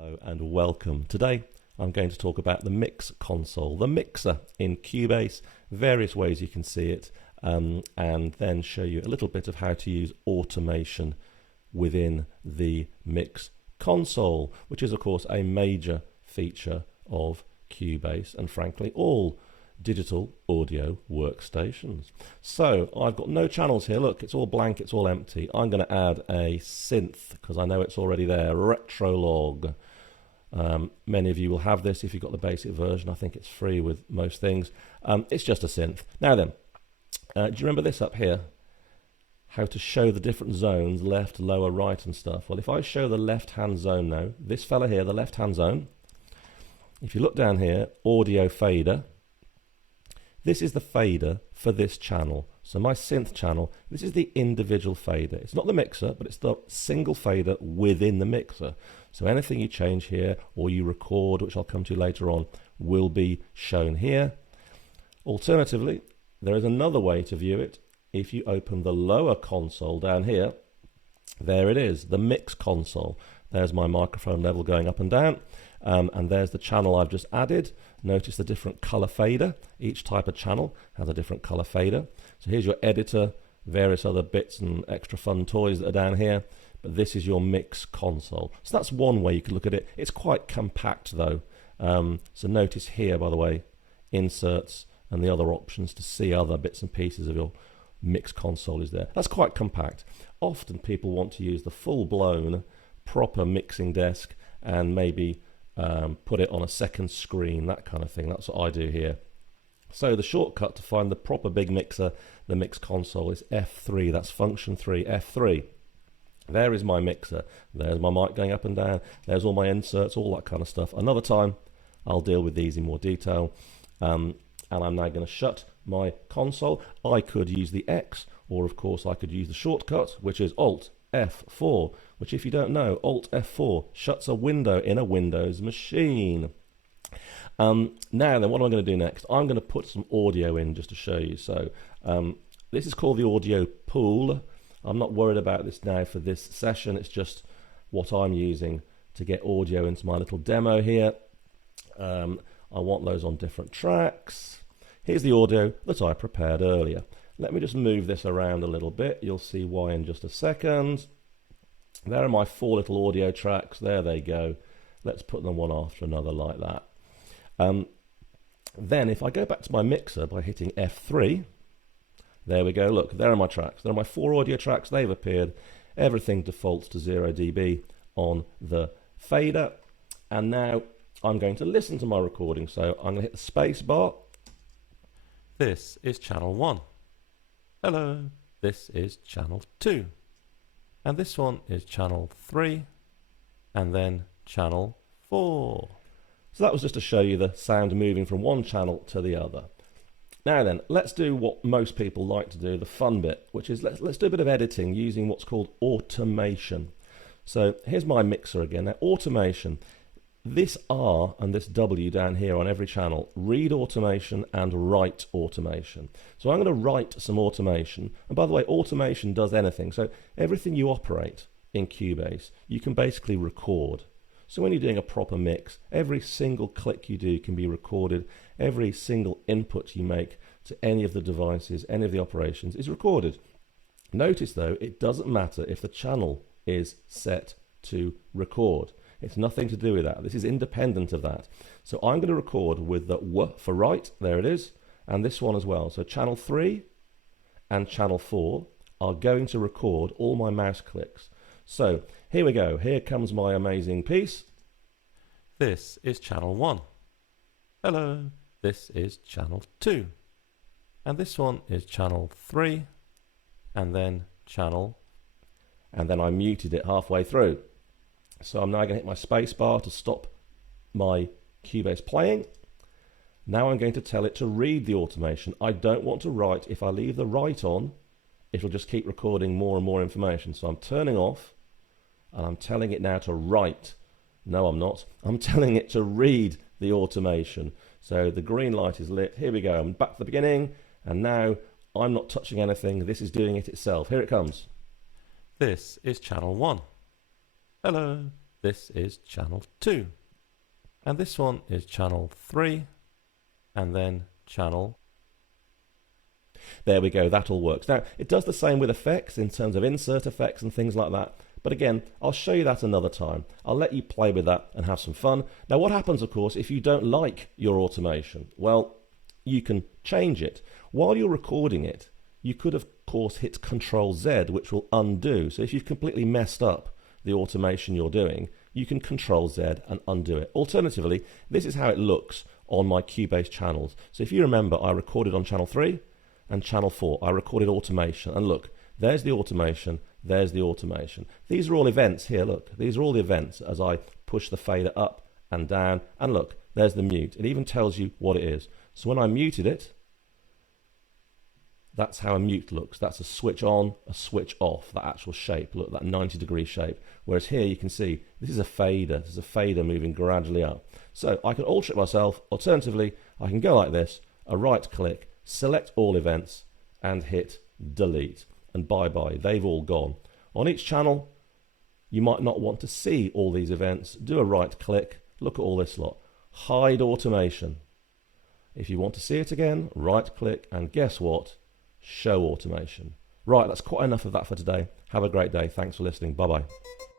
Hello and welcome. Today I'm going to talk about the mix console, the mixer in Cubase, various ways you can see it, and then show you a little bit of how to use automation within the mix console, which is of course a major feature of Cubase and frankly all digital audio workstations. So I've got no channels here. Look, it's all blank, it's all empty. I'm going to add a synth because I know it's already there. Retrolog. Many of you will have this if you've got the basic version. I think it's free with most things. It's just a synth. Now then, do you remember this up here? How to show the different zones, left, lower, right and stuff. Well, if I show the left-hand zone now, this fella here, the left-hand zone, if you look down here, audio fader, this is the fader for this channel. So my synth channel, this is the individual fader. It's not the mixer, but it's the single fader within the mixer. So anything you change here or you record, which I'll come to later on, will be shown here. Alternatively, there is another way to view it. If you open the lower console down here, there it is, the mix console. There's my microphone level going up and down. And there's the channel I've just added. Notice the different color fader. Each type of channel has a different color fader. So here's your editor, various other bits and extra fun toys that are down here. But this is your mix console. So that's one way you can look at it. It's quite compact though. So notice here, by the way, inserts and the other options to see other bits and pieces of your mix console is there. That's quite compact. Often people want to use the full-blown proper mixing desk and maybe put it on a second screen, that kind of thing. That's what I do here. So the shortcut to find the proper big mixer, the mix console, is F3. That's function 3, F3. There is my mixer. There's my mic going up and down. There's all my inserts, all that kind of stuff. Another time, I'll deal with these in more detail. And I'm now going to shut my console. I could use the X, or of course I could use the shortcut, which is Alt F4, which if you don't know, Alt F4 shuts a window in a Windows machine. Now then, what am I going to do next? I'm going to put some audio in just to show you. So this is called the audio pool. I'm not worried about this now for this session. It's just what I'm using to get audio into my little demo here. I want those on different tracks. Here's the audio that I prepared earlier. Let me just move this around a little bit. You'll see why in just a second. There are my 4 little audio tracks. There they go. Let's put them one after another like that. Then if I go back to my mixer by hitting F3, there we go. Look, there are my tracks. There are my 4 audio tracks. They've appeared. Everything defaults to 0 dB on the fader. And now I'm going to listen to my recording. So I'm going to hit the space bar. This is channel 1. Hello, this is channel 2. And this one is channel 3. And then channel 4. So that was just to show you the sound moving from one channel to the other. Now then, let's do what most people like to do, the fun bit, which is let's do a bit of editing using what's called automation. So here's my mixer again. Now automation, this R and this W down here on every channel, read automation and write automation. So I'm going to write some automation. And by the way, automation does anything. So everything you operate in Cubase, you can basically record. So when you're doing a proper mix, every single click you do can be recorded. Every single input you make to any of the devices, any of the operations is recorded. Notice though, it doesn't matter if the channel is set to record. It's nothing to do with that. This is independent of that. So I'm going to record with the W for write, there it is, and this one as well. So channel 3 and channel 4 are going to record all my mouse clicks. So here we go. Here comes my amazing piece. This is channel 1. Hello, this is channel 2. And this one is channel 3. And then channel. And then I muted it halfway through. So I'm now going to hit my space bar to stop my Cubase playing. Now I'm going to tell it to read the automation. I don't want to write. If I leave the write on, it'll just keep recording more and more information. So I'm turning off and I'm telling it now to write. No, I'm not. I'm telling it to read the automation. So the green light is lit. Here we go. I'm back to the beginning. And now I'm not touching anything. This is doing it itself. Here it comes. This is channel 1. Hello, This is channel 2. And this one is channel 3. And then channel. There we go, that all works. Now, it does the same with effects in terms of insert effects and things like that. But again, I'll show you that another time. I'll let you play with that and have some fun. Now, what happens, of course, if you don't like your automation? Well, you can change it. While you're recording it, you could, of course, hit Control-Z, which will undo. So if you've completely messed up the automation you're doing, you can Control-Z and undo it. Alternatively, this is how it looks on my Cubase channels. So if you remember, I recorded on channel 3 and channel 4. I recorded automation. And look, there's the automation, there's the automation. These are all events here, look. These are all the events as I push the fader up and down. And look, there's the mute. It even tells you what it is. So when I muted it, that's how a mute looks. That's a switch on, a switch off, that actual shape. Look, that 90-degree shape. Whereas here you can see this is a fader. This is a fader moving gradually up. So I can alter it myself. Alternatively, I can go like this, a right click, select all events, and hit delete. And bye-bye, they've all gone. On each channel, you might not want to see all these events. Do a right click, look at all this lot. Hide automation. If you want to see it again, right click, and guess what? Show automation. Right, that's quite enough of that for today. Have a great day. Thanks for listening. Bye-bye.